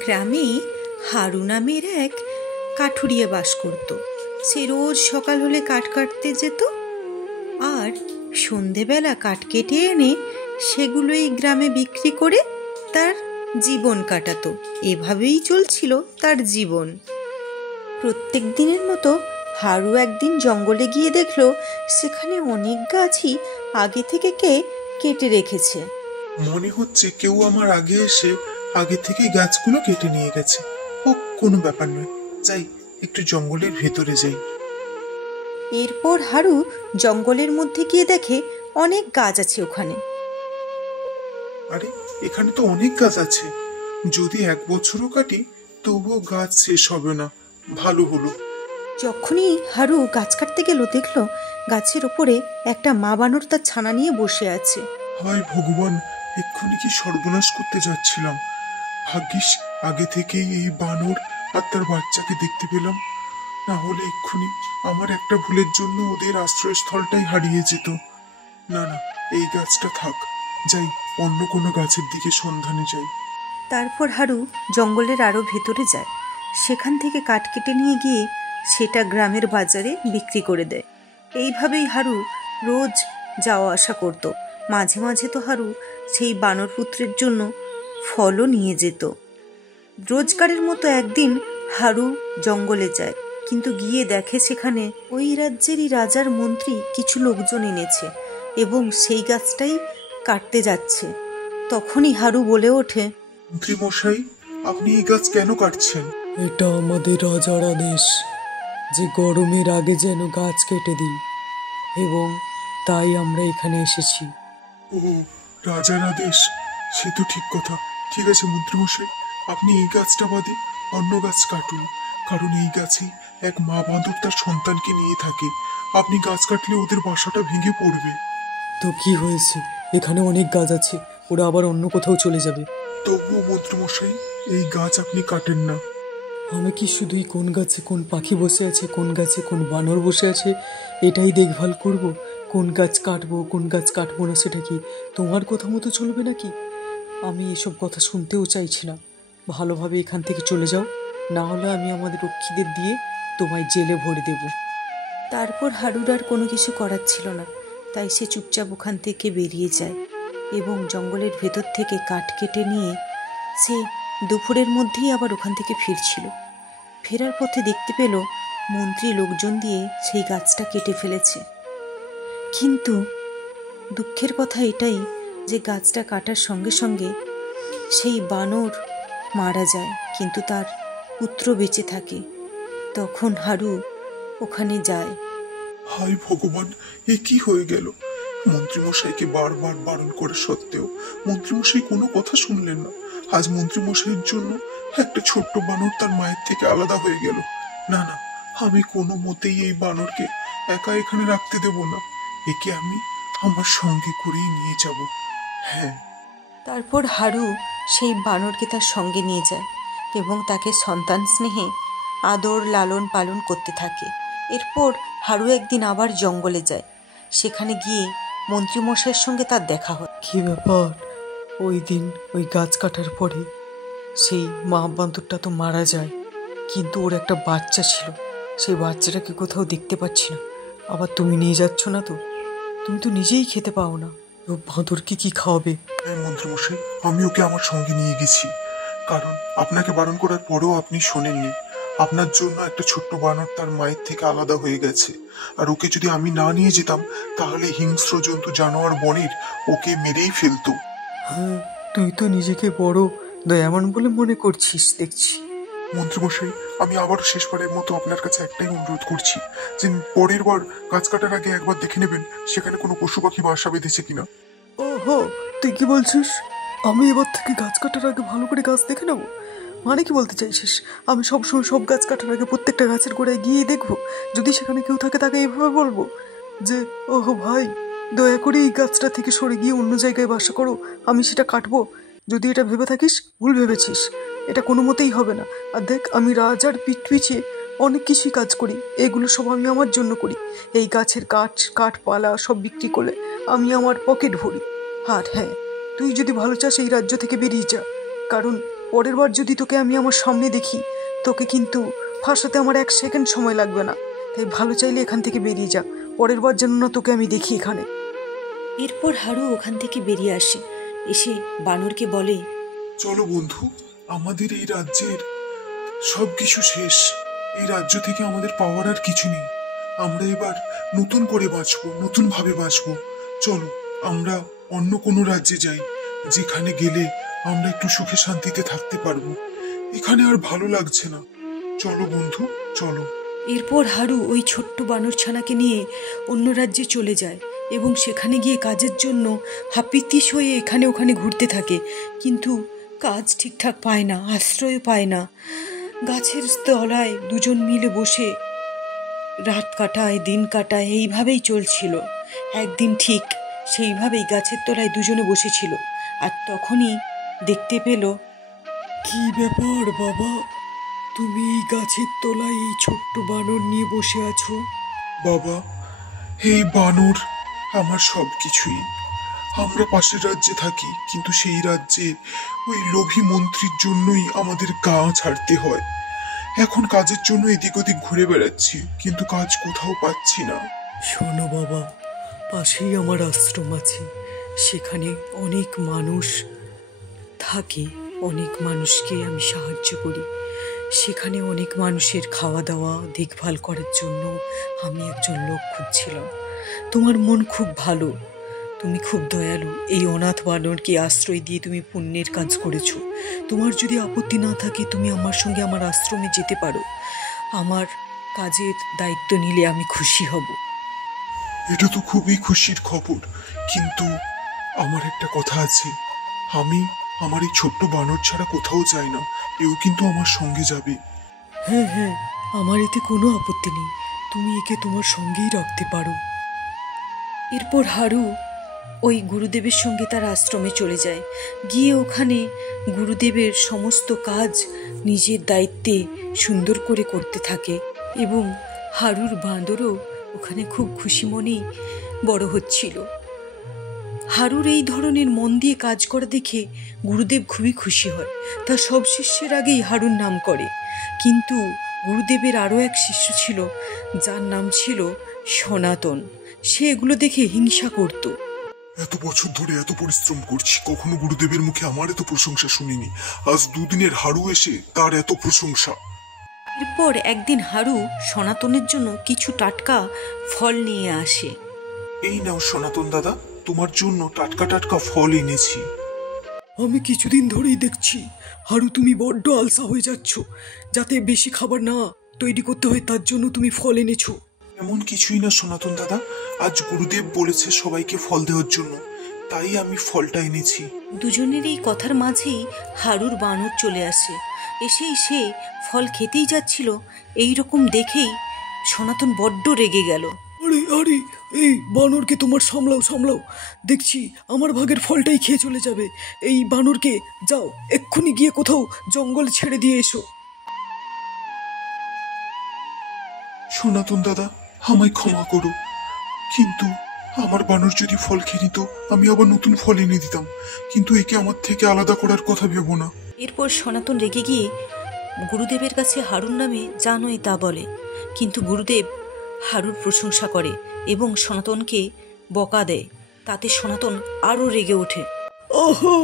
গ্রামে হারু নামের এক কাঠুরিয়া বাস করত। সে রোজ সকাল হলে কাঠ কাটতে যেত আর সন্ধেবেলা কাঠ কেটে এনে সেগুলোই গ্রামে বিক্রি করে তার জীবন কাটাতো। এভাবেই চলছিল তার জীবন। প্রত্যেক দিনের মতো হারু একদিন জঙ্গলে গিয়ে দেখলো সেখানে অনেক গাছই আগে থেকে কে কেটে রেখেছে। মনে হচ্ছে কেউ আমার আগে এসে আগে থেকে গাছগুলো কেটে নিয়ে গেছে। ও কোনো ব্যাপার নয়, যাই একটু জঙ্গলের ভেতরে যাই। এরপর হারু জঙ্গলের মধ্যে গিয়ে দেখে অনেক গাছ আছে ওখানে। আরে এখানে তো অনেক গাছ আছে, যদি এক বছরও কাটি তবুও গাছ শেষ হবে না। ভালো হলো। যখনই হারু গাছ কাটতে গেল দেখলো গাছের ওপরে একটা মা বানর তার ছানা নিয়ে বসে আছে। হায় ভগবান, এক্ষুনি কি সর্বনাশ করতে যাচ্ছিলাম। ভাগ্যিস আগে থেকেই এই বানর আর তার বাচ্চাকে দেখতে পেলাম, না হলে এক্ষুনি আমার একটা ভুলের জন্য ওদের আশ্রয়স্থলটাই হারিয়ে যেত। না না, এই গাছটা থাক, যাই অন্য কোনো গাছের দিকে সন্ধানে যাই। তারপর হারু জঙ্গলের আরো ভেতরে যায়। সেখান থেকে কাঠ কেটে নিয়ে গিয়ে সেটা গ্রামের বাজারে বিক্রি করে দেয়। এইভাবেই হারু রোজ যাওয়া আসা করত। মাঝে মাঝে তো হারু সেই বানর পুত্রের জন্য ফলও নিয়ে যেত। রোজগারের মতো একদিন হারু জঙ্গলে যায়, কিন্তু গিয়ে দেখে সেখানে ওই রাজ্যেরই রাজার মন্ত্রী কিছু লোকজন এনেছে এবং সেই গাছটাই কাটতে যাচ্ছে। তখনই হারু বলে ওঠে, মন্ত্রী মশাই, আপনি এই গাছ কেন কাটছেন? এটা আমাদের রাজার আদেশ যে গরমের আগে যেন গাছ কেটে দিই, এবং তাই আমরা এখানে এসেছি। ও, রাজার আদেশ, সে তো ঠিক কথা। ঠিক আছে মন্ত্রী মশাই, আপনি এই গাছটা বাদে অন্য গাছ কাটুন, কারণ এই গাছেই এক মা বাঁদর তার সন্তানকে নিয়ে থাকে। আপনি গাছ কাটলে ওদের বাসাটা ভেঙে পড়বে। তো কি হয়েছে, এখানে অনেক গাছ আছে, ওরা আবার অন্য কোথাও চলে যাবে। তবুও মন্ত্রী মশাই, এই গাছ আপনি কাটেন না। আমি কি শুধুই কোন গাছে কোন পাখি বসে আছে, কোন গাছে কোন বানর বসে আছে এটাই দেখভাল করব? কোন গাছ কাটবো কোন গাছ কাটবো না সেটা কি তোমার কথা মতো চলবে নাকি? আমি এসব কথা শুনতেও চাইছি না। ভালোভাবে এখান থেকে চলে যাও, না হলে আমি আমাদের রক্ষীদের দিয়ে তোমায় জেলে ভরে দেব। তারপর হারুর আর কোনো কিছু করার ছিল না, তাই সে চুপচাপ ওখান থেকে বেরিয়ে যায় এবং জঙ্গলের ভেতর থেকে কাঠ কেটে নিয়ে সে দুপুরের মধ্যেই আবার ওখান থেকে ফিরছিল। ফেরার পথে দেখতে পেল মন্ত্রী লোকজন দিয়ে সেই গাছটা কেটে ফেলেছে। কিন্তু দুঃখের কথা এটাই যে গাছটা কাটার সঙ্গে সঙ্গে সেই বানর মারা যায়, কিন্তু তার পুত্র বেঁচে থাকে। তখন হারু ওখানে যায়। হায় ভগবান, এ কি হয়ে গেল? মন্ত্রীমশাইকে বারবার বারণ করে সত্ত্বেও মন্ত্রীমশাই কোনো কথা শুনলেন না। আজ মন্ত্রীমশাইয়ের জন্য একটা ছোট্ট বানর তার মায়ের থেকে আলাদা হয়ে গেল। না না, আমি কোনো মতেই এই বানরকে একা এখানে রাখতে দেব না। একে আমি আমার সঙ্গে করেই নিয়ে যাব। হ্যাঁ। তারপর হারু সেই বানরকে তার সঙ্গে নিয়ে যায় এবং তাকে সন্তান স্নেহে আদর লালন পালন করতে থাকে। এরপর হারু একদিন আবার জঙ্গলে যায়। সেখানে গিয়ে মন্ত্রীমশাইয়ের সঙ্গে তার দেখা হয়। কি ব্যাপার, ওই দিন ওই গাছ কাটার পরে সেই মা বান্দরটা তো মারা যায়, কিন্তু ওর একটা বাচ্চা ছিল, সেই বাচ্চাটাকে কোথাও দেখতে পাচ্ছি না। আবার তুমি নিয়ে যাচ্ছ না তো? তুমি তো নিজেই খেতে পাও না, ও বাঁদরকে কি খাওয়াবে? হ্যাঁ মন্ত্রীমশাই, আমি ওকে আমার সঙ্গে নিয়ে গেছি, কারণ আপনাকে বারণ করার পরেও আপনি শোনেননি। আপনার জন্য একটা ছোট্ট বানর তার মায়ের থেকে আলাদা হয়ে গেছে, আর ওকে যদি আমি না নিয়ে যেতাম তাহলে হিংস্র জন্তু জানোয়ার বনের ওকে মেরেই ফেলতো। হ্যাঁ, তুই তো নিজেকে বড় দয়াবান বলে মনে করছিস দেখছি। মন্ত্রীমশাই, আমি আবার শেষবারের মতো আপনার কাছে একটাই অনুরোধ করছি যে পরের বার গাছ কাটার আগে একবার দেখে নেবেন সেখানে কোনো পশু পাখি বাসা বেঁধেছে কিনা। ওহো, তুই কি বলছিস? আমি এবার থেকে গাছ কাটার আগে ভালো করে গাছ দেখে নেবো? মানে কি বলতে চাইছিস? আমি সবসময় সব গাছ কাটার আগে প্রত্যেকটা গাছের গোড়ায় গিয়ে দেখবো, যদি সেখানে কেউ থাকে তাকে এইভাবে বলবো যে ওহো ভাই, দয়া করে এই গাছটা থেকে সরে গিয়ে অন্য জায়গায় বাসা করো, আমি সেটা কাটবো? যদি এটা ভেবে থাকিস, ভুল ভেবেছিস। এটা কোনো মতেই হবে না। আর দেখ, আমি রাজার পিঠ পিছিয়ে অনেক কিছুই কাজ করি, এগুলো সব আমি আমার জন্য করি। এই গাছের কাঠপালা সব বিক্রি করলে আমি আমার পকেট ভরি। আর হ্যাঁ, তুই যদি ভালো চাস এই রাজ্য থেকে বেরিয়ে যা, কারণ পরের বার যদি তোকে আমি আমার সামনে দেখি, তোকে কিন্তু ফাঁসাতে আমার 1 সেকেন্ড সময় লাগবে না। তাই ভালো চাইলে এখান থেকে বেরিয়ে যা, পরের বার যেন না তোকে আমি দেখি এখানে। এরপর হারু ওখান থেকে বেরিয়ে আসে, এসে বানরকে বলে, চলো বন্ধু, আমাদের এই রাজ্যের সবকিছু শেষ। এই রাজ্য থেকে আমাদের পাওয়ার আর কিছু নেই। আমরা এবার নতুন করে বাঁচবো, নতুন ভাবে বাঁচবো। চলো আমরা অন্য কোনো রাজ্যে যাই, যেখানে গেলে আমরা একটু সুখে শান্তিতে থাকতে পারবো। এখানে আর ভালো লাগছে না। চলো বন্ধু, চলো। এরপর হারু ওই ছোট্ট বানর ছানাকে নিয়ে অন্য রাজ্যে চলে যায় এবং সেখানে গিয়ে কাজের জন্য হাপিত্তিশ হয়ে এখানে ওখানে ঘুরতে থাকে, কিন্তু কাজ ঠিকঠাক পায় না, আশ্রয় পায় না। গাছের তলায় দুজন মিলে বসে রাত কাটায়, দিন কাটায়, এইভাবেই চলছিল। একদিন ঠিক সেইভাবেই গাছের তলায় দুজনে বসেছিল, আর তখনই দেখতে পেল, কি ব্যাপার বাবা, তুমি এই গাছের তলায় এই ছোট্ট বানর নিয়ে বসে আছো? বাবা, এই বানর আমার সবকিছুই। আমরা পাশের রাজ্যে থাকি, কিন্তু সেই রাজ্যে ওই লোভী মন্ত্রীর জন্যই আমাদের গা ছাড়তে হয়। এখন কাজের জন্য এদিক ওদিক ঘুরে বেড়াচ্ছি, কিন্তু কাজ কোথাও পাচ্ছি না। শোনো বাবা, পাশেই আমার আশ্রম আছে, সেখানে অনেক মানুষ থাকে, অনেক মানুষকে আমি সাহায্য করি। সেখানে অনেক মানুষের খাওয়া দাওয়া দেখভাল করার জন্য আমি একজন লোক খুঁজছিলাম। তোমার মন খুব ভালো, তুমি খুব দয়ালু। এই অনাথ বানরকে আশ্রয় দিয়ে তুমি পুণ্যের কাজ করেছো। তোমার যদি আপত্তি না থাকে, তুমি আমার সঙ্গে আমার আশ্রমে যেতে পারো। আমার কাজের দায়িত্ব নিলে আমি খুশি হব। এটা তো খুবই খুশির খবর, কিন্তু আমার একটা কথা আছে। আমি আমার এই ছোট্ট বানর ছাড়া কোথাও যাই না। এও কিন্তু আমার সঙ্গে যাবে। হ্যাঁ হ্যাঁ, আমার এতে কোনো আপত্তি নেই, তুমি একে তোমার সঙ্গেই রাখতে পারো। এরপর হারু ওই গুরুদেবের সঙ্গে তার আশ্রমে চলে যায়। গিয়ে ওখানে গুরুদেবের সমস্ত কাজ নিজের দায়িত্বে সুন্দর করে করতে থাকে এবং হারুর বাঁদরও ওখানে খুব খুশি মনেই বড় হচ্ছিল। হারুর এই ধরনের মন দিয়ে কাজ করা দেখে গুরুদেব খুবই খুশি হয়। তার সব শিষ্যের আগেই হারুর নাম করে। কিন্তু গুরুদেবের আরও এক শিষ্য ছিল, যার নাম ছিল সনাতন। সে এগুলো দেখে হিংসা করত। এত বছর ধরে এত পরিশ্রম করছি, কখনো গুরুদেবের মুখে আমার এত প্রশংসা শুনিনি। আজ দুদিনের হারু এসে তার এত প্রশংসা। এরপর একদিন হারু সনাতনের জন্য কিছু টাটকা ফল নিয়ে আসে। এই নাও সনাতন দাদা, তোমার জন্য টাটকা টাটকা ফল এনেছি। আমি কিছুদিন ধরেই দেখছি হারু তুমি বড্ড আলসা হয়ে যাচ্ছ। যাতে বেশি খাবার না তৈরি করতে হয়, তার জন্য তুমি ফল এনেছো। এমন কিছুই না সনাতন দাদা, আজ গুরুদেব বলেছে সবাইকে ফল দেওয়ার জন্য, তাই আমি ফলটা এনেছি। দুজনের এই কথার মাঝেই হারুর বানর চলে আসে। এসেই সে ফল খেতেই যাচ্ছিল, এই রকম দেখেই সনাতন বড্ড রেগে গেল। আরে আরে, এই বানরকে তোমার সামলাও সামলাও, দেখছি আমার ভাগের ফলটাই খেয়ে চলে যাবে। এই বানরকে যাও, এক্ষুনি গিয়ে কোথাও জঙ্গল ছেড়ে দিয়ে এসো। সনাতন দাদা, আমায় ক্ষমা করো, কিন্তু আমার বানর যদি ফল খেয়ে নিত, আমি আবার নতুন ফল এনে দিতাম। কিন্তু একে আমার থেকে আলাদা করার কথা ভেবো না। এরপর সনাতন রেগে গিয়ে গুরুদেবের কাছে হারুর নামে যা নয় তা বলে, কিন্তু গুরুদেব হারুর প্রশংসা করে এবং সনাতনকে বকা দেয়। তাতে সনাতন আরও রেগে ওঠে। আহা,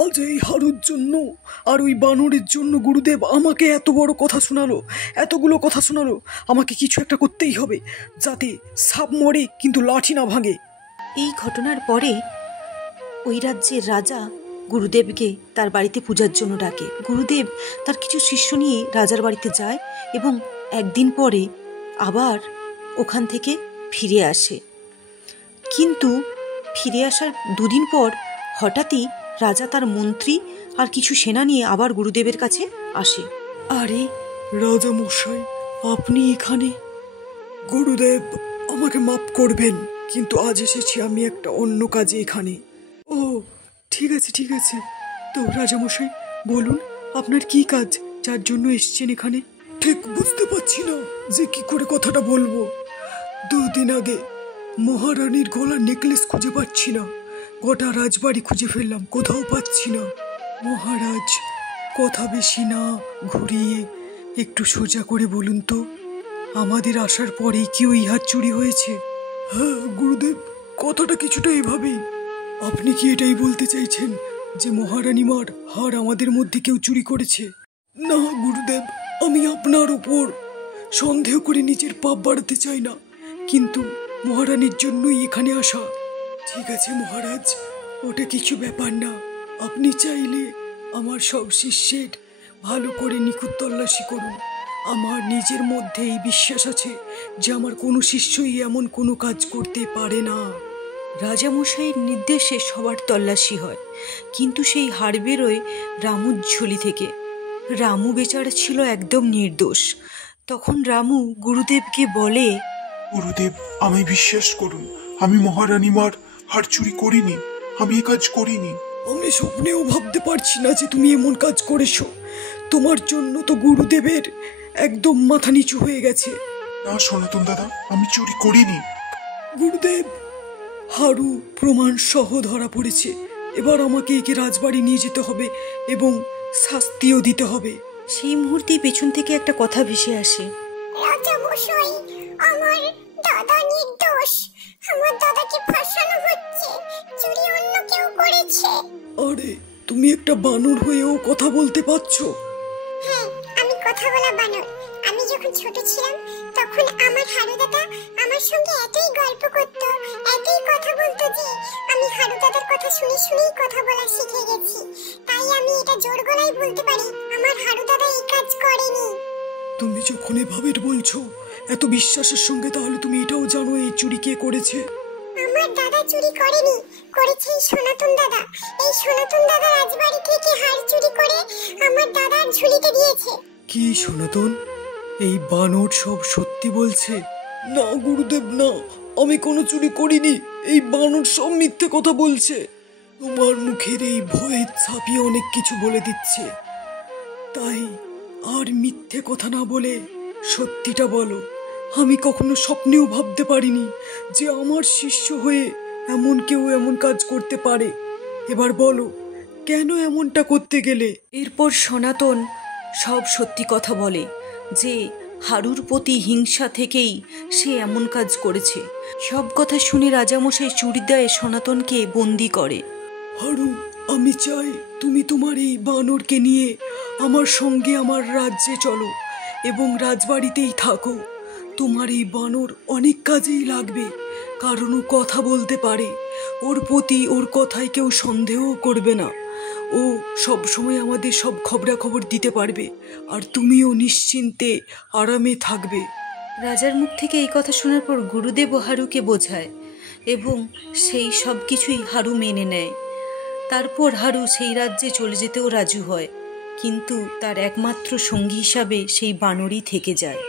আজ এই হারুর জন্য আর ওই বানরের জন্য গুরুদেব আমাকে এত বড় কথা শোনালো, এতগুলো কথা শোনালো। আমাকে কিছু একটা করতেই হবে, যাতে সাপ মরে কিন্তু লাঠি না ভাঙে। এই ঘটনার পরে ওই রাজ্যের রাজা গুরুদেবকে তার বাড়িতে পূজার জন্য ডাকে। গুরুদেব তার কিছু শিষ্য নিয়ে রাজার বাড়িতে যায় এবং একদিন পরে আবার ওখান থেকে ফিরে আসে। কিন্তু ফিরে আসার দুদিন পর হঠাৎই রাজা তার মন্ত্রী আর কিছু সেনা নিয়ে আবার গুরুদেবের কাছে আসে। আরে রাজা মশাই, আপনি এখানে? গুরুদেব, আমাকে মাফ করবেন, কিন্তু আজ এসেছি আমি একটা অন্য কাজে এখানে। ও ঠিক আছে ঠিক আছে, তো রাজা মশাই বলুন, আপনার কি কাজ যার জন্য এসেছেন এখানে? ঠিক বুঝতে পারছি না যে কি করে কথাটা বলবো। 2 দিন আগে মহারানীর গলার নেকলেস খুঁজে পাচ্ছি না। গোটা রাজবাড়ি খুঁজে ফেললাম, কোথাও পাচ্ছি না। মহারাজ কথা বেশি না ঘুরিয়ে একটু সোজা করে বলুন তো, আমাদের আসার পরেই কি ওই হাত চুরি হয়েছে? হ্যাঁ গুরুদেব, কথাটা কিছুটা এভাবেই। আপনি কি এটাই বলতে চাইছেন যে মহারানীমার হার আমাদের মধ্যে কেউ চুরি করেছে? না গুরুদেব, আমি আপনার উপর সন্দেহ করে নিজের পাপ বাড়াতে চাই না, কিন্তু মহারানীর জন্যই এখানে আসা। ঠিক আছে মহারাজ, ওটা কিছু ব্যাপার না। আপনি চাইলে আমার সব শিষ্যের ভালো করে নিখুঁত তল্লাশি করুন। আমার নিজের মধ্যে এই বিশ্বাস আছে যে আমার কোনো শিষ্যই এমন কোনো কাজ করতে পারে না। রাজামশাইয়ের নির্দেশে সবার তল্লাশি হয়, কিন্তু সেই হাড় বেরোয় রামুর ঝুলি থেকে। রামু বেচারা ছিল একদম নির্দোষ। তখন রামু গুরুদেবকে বলে, গুরুদেব, আমি বিশ্বাস করুন, আমি মহারানীমার হার চুরি করিনি, আমি এ কাজ করিনি। আমি স্বপ্নেও ভাবতে পারছি না যে তুমি এমন কাজ করেছো। তোমার জন্য তো গুরুদেবের একদম মাথা নিচু হয়ে গেছে। না সনাতন দাদা, আমি চুরি করিনি। গুরুদেব, হারু প্রমাণ সহ ধরা পড়েছে। এবার আমাকে একে রাজবাড়ি নিয়ে যেতে হবে এবং শাস্তিও দিতে হবে। সেই মুহূর্তেই পেছন থেকে একটা কথা ভেসে আসে। রাজামশাই, আমার দাদা নির্দোষ। আমার দাদাকে ফাঁসানো হচ্ছে, চুরি অন্য কেউ করেছে। আরে, তুমি একটা বানর হয়েও কথা বলতে পারছো? হ্যাঁ, আমি কথা বলা বানর। আমি যখন ছোট ছিলাম তখন আমার হারু দাদা আমার সঙ্গে এতই গল্প করতো, এতই কথা বলতো যে আমি হারু দাদার কথা শুনে শুনেই কথা বলা শিখে গেছি। তাই আমি এটা জোর গলায় বলতে পারি, আমার হারু দাদা এই কাজ করেনি। তুমি যখন এভাবে বলছো এত বিশ্বাসের সঙ্গে, তাহলে তুমি এটাও জানো এই চুরি কে করেছে? আমার দাদা চুরি করেনি, করেছে এই সনাতন দাদা। এই সনাতন দাদা রাজবাড়ি থেকে হার চুরি করে আমার দাদার ঝুলিতে দিয়েছে। কি সনাতন, এই বানর সব সত্যি বলছে? না গুরুদেব না, আমি কোনো চুরি করিনি। এই বানর সব মিথ্যে কথা বলছে। তোমার মুখের এই ভয়ের ছাপিয়ে অনেক কিছু বলে দিচ্ছে। তাই আর মিথ্যে কথা না বলে সত্যিটা বলো। আমি কখনো স্বপ্নেও ভাবতে পারিনি যে আমার শিষ্য হয়ে এমন কেউ এমন কাজ করতে পারে। এবার বলো, কেন এমনটা করতে গেলে? এরপর সনাতন সব সত্যি কথা বলে যে হারুর প্রতি হিংসা থেকেই সে এমন কাজ করেছে। সব কথা শুনে রাজামশাই চুরিদায়ে সনাতনকে বন্দি করে। হারু, আমি চাই তুমি তোমার এই বানরকে নিয়ে আমার সঙ্গে আমার রাজ্যে চলো এবং রাজবাড়িতেই থাকো। তোমার এই বানর অনেক কাজেই লাগবে, কারণ ও কথা বলতে পারে। ওর প্রতি ওর কথায় কেউ সন্দেহ করবে না। ও সব সময় আমাদের সব খবরাখবর দিতে পারবে, আর তুমিও নিশ্চিন্তে আরামে থাকবে। রাজার মুখ থেকে এই কথা শোনার পর গুরুদেব হারুকে বোঝায় এবং সেই সব কিছুই হারু মেনে নেয়। তারপর হারু সেই রাজ্যে চলে যেতেও রাজি হয়, কিন্তু তার একমাত্র সঙ্গী হিসাবে সেই বানরই থেকে যায়।